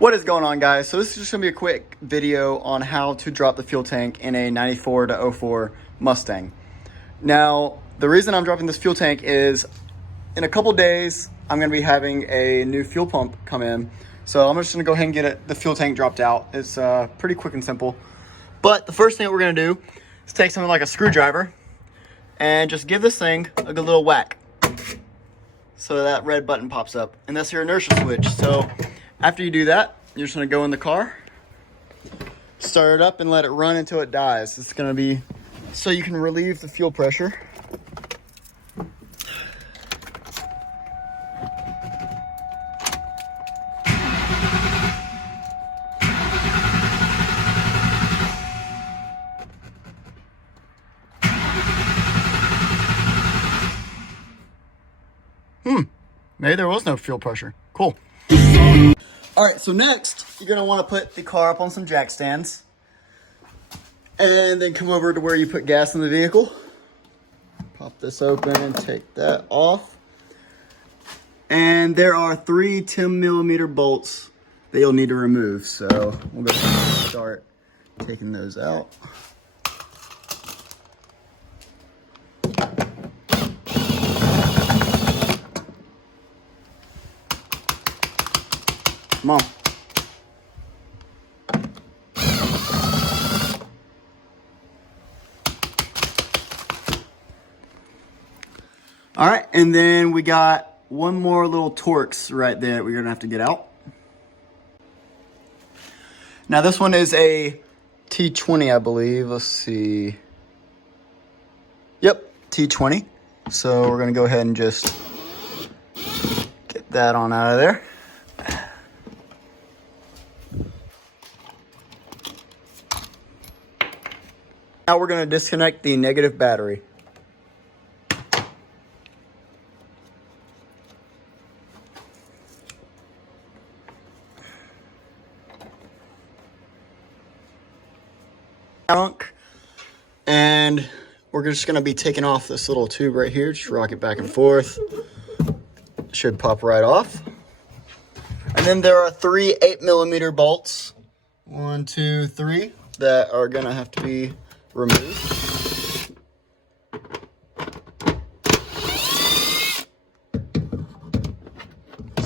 What is going on, guys? So this is just going to be a quick video on how to drop the fuel tank in a 94 to 04 Mustang. Now, the reason I'm dropping this fuel tank is in a couple days, I'm going to be having a new fuel pump come in. So I'm just going to go ahead and get the fuel tank dropped out. It's pretty quick and simple. But the first thing that we're going to do is take something like a screwdriver and just give this thing a good little whack. So that red button pops up, and that's your inertia switch. So after you do that, you're just gonna go in the car, start it up, and let it run until it dies. It's gonna be so you can relieve the fuel pressure. Maybe there was no fuel pressure. Cool. All right, so next, you're gonna wanna put the car up on some jack stands and then come over to where you put gas in the vehicle. Pop this open and take that off. And there are 3 10mm bolts that you'll need to remove. So we'll go ahead and start taking those out. Come on. All right, and then we got one more little Torx right there that we're gonna have to get out. Now this one is a T20, I believe. Let's see. Yep, T20. So we're gonna go ahead and just get that on out of there. Now we're going to disconnect the negative battery. And we're just going to be taking off this little tube right here. Just rock it back and forth. It should pop right off. And then there are 3 8mm bolts. 1, 2, 3 that are going to have to be removed. Let's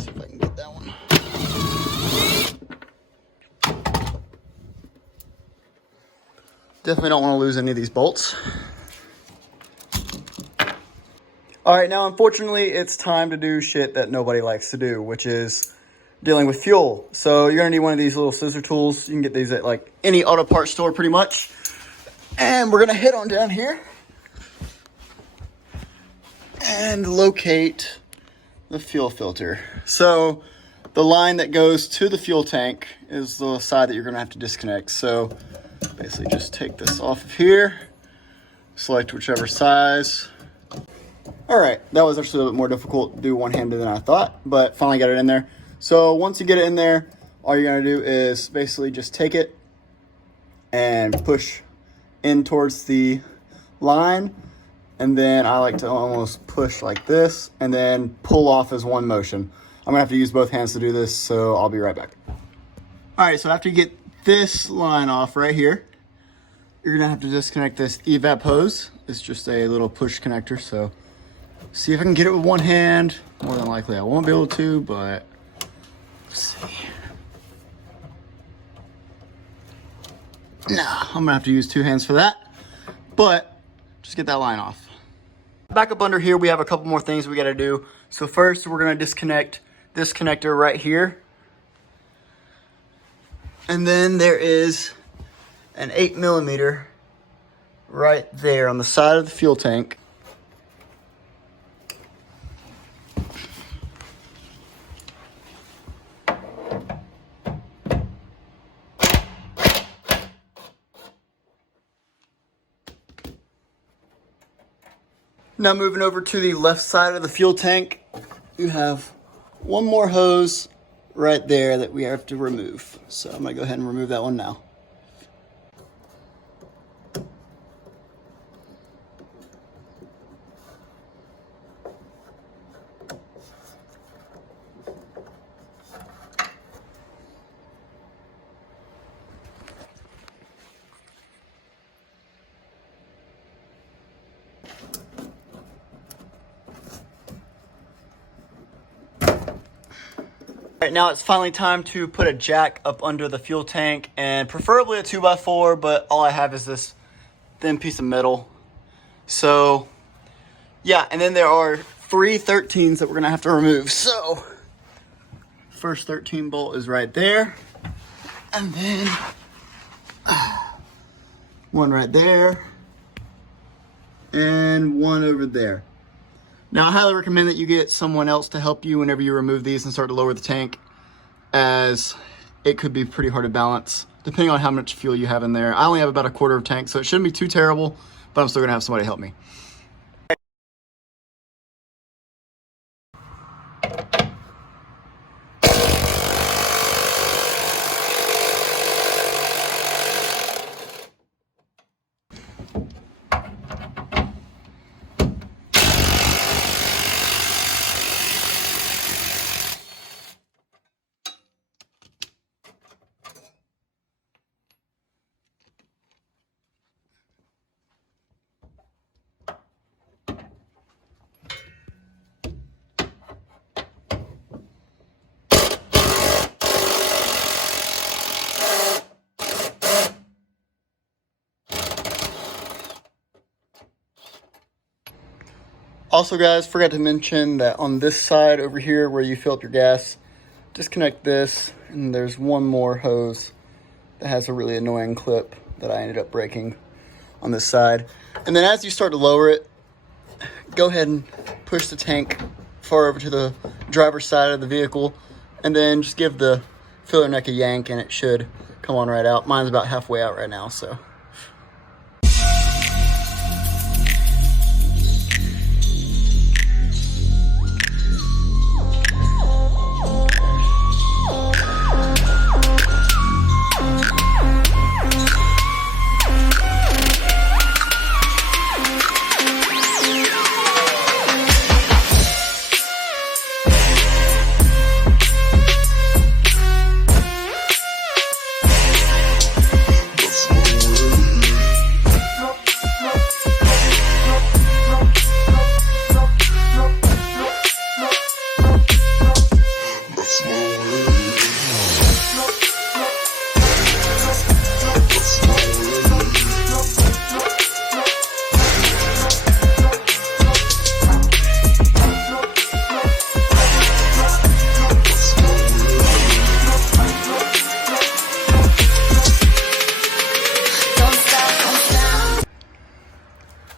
see if I can get that one. Definitely don't want to lose any of these bolts. All right, now unfortunately it's time to do shit that nobody likes to do, which is dealing with fuel. So you're gonna need one of these little scissor tools. You can get these at like any auto parts store pretty much. And we're gonna head on down here and locate the fuel filter. So the line that goes to the fuel tank is the side that you're gonna have to disconnect. So basically just take this off of here, select whichever size. All right, that was actually a little bit more difficult to do one-handed than I thought, but finally got it in there. So once you get it in there, all you're gonna do is basically just take it and push in towards the line, and then I like to almost push like this and then pull off as one motion. I'm gonna have to use both hands to do this, so I'll be right back. All right, so after you get this line off right here, you're gonna have to disconnect this evap hose. It's just a little push connector, so see if I can get it with one hand. More than likely I won't be able to, but let's see. No, I'm gonna have to use 2 hands for that, but just get that line off. Back up under here, we have a couple more things we gotta do. So first, we're gonna disconnect this connector right here. And then there is an 8mm right there on the side of the fuel tank. Now moving over to the left side of the fuel tank, you have one more hose right there that we have to remove. So I'm gonna go ahead and remove that one now. Right now it's finally time to put a jack up under the fuel tank, and preferably a 2x4, but all I have is this thin piece of metal. So yeah, and then there are 3 13s that we're gonna have to remove. So first 13 bolt is right there, and then one right there, and one over there. Now, I highly recommend that you get someone else to help you whenever you remove these and start to lower the tank, as it could be pretty hard to balance, depending on how much fuel you have in there. I only have about a quarter of tank, so it shouldn't be too terrible, but I'm still gonna have somebody help me. Also guys, forgot to mention that on this side over here where you fill up your gas, disconnect this, and there's one more hose that has a really annoying clip that I ended up breaking on this side. And then as you start to lower it, go ahead and push the tank far over to the driver's side of the vehicle, and then just give the filler neck a yank and it should come on right out. Mine's about halfway out right now, so.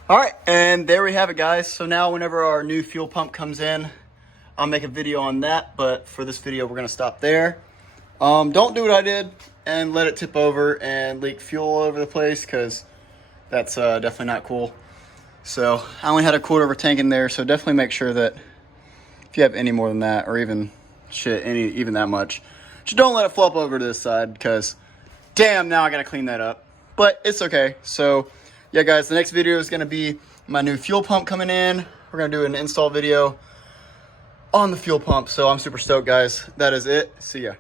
All right, and there we have it, guys. So now whenever our new fuel pump comes in, I'll make a video on that, but for this video, we're gonna stop there. Don't do what I did and let it tip over and leak fuel all over the place, because that's definitely not cool. So I only had a quarter of a tank in there, so definitely make sure that if you have any more than that, or even even that much, just don't let it flop over to this side, because damn, now I gotta clean that up. But it's okay. So yeah, guys, the next video is gonna be my new fuel pump coming in. We're gonna do an install video on the fuel pump, so I'm super stoked, guys. That is it. See ya.